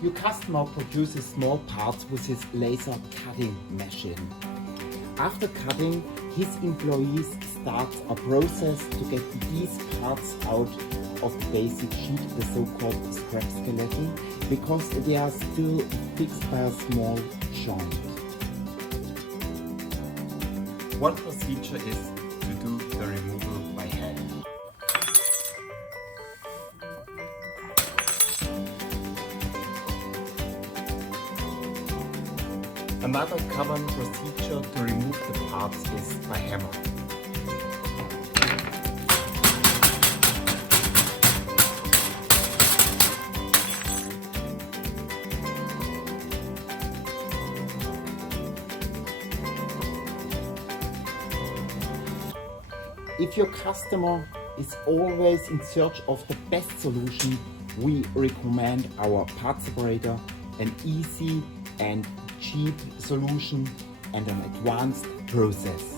Your customer produces small parts with his laser cutting machine. After cutting, his employees start a process to get these parts out of the basic sheet, the so-called scrap skeleton, because they are still fixed by a small joint. One procedure is to do the removal by hand. Another common procedure to remove the parts is by hammer. If your customer is always in search of the best solution, we recommend our part separator, an easy and cheap solution and an advanced process.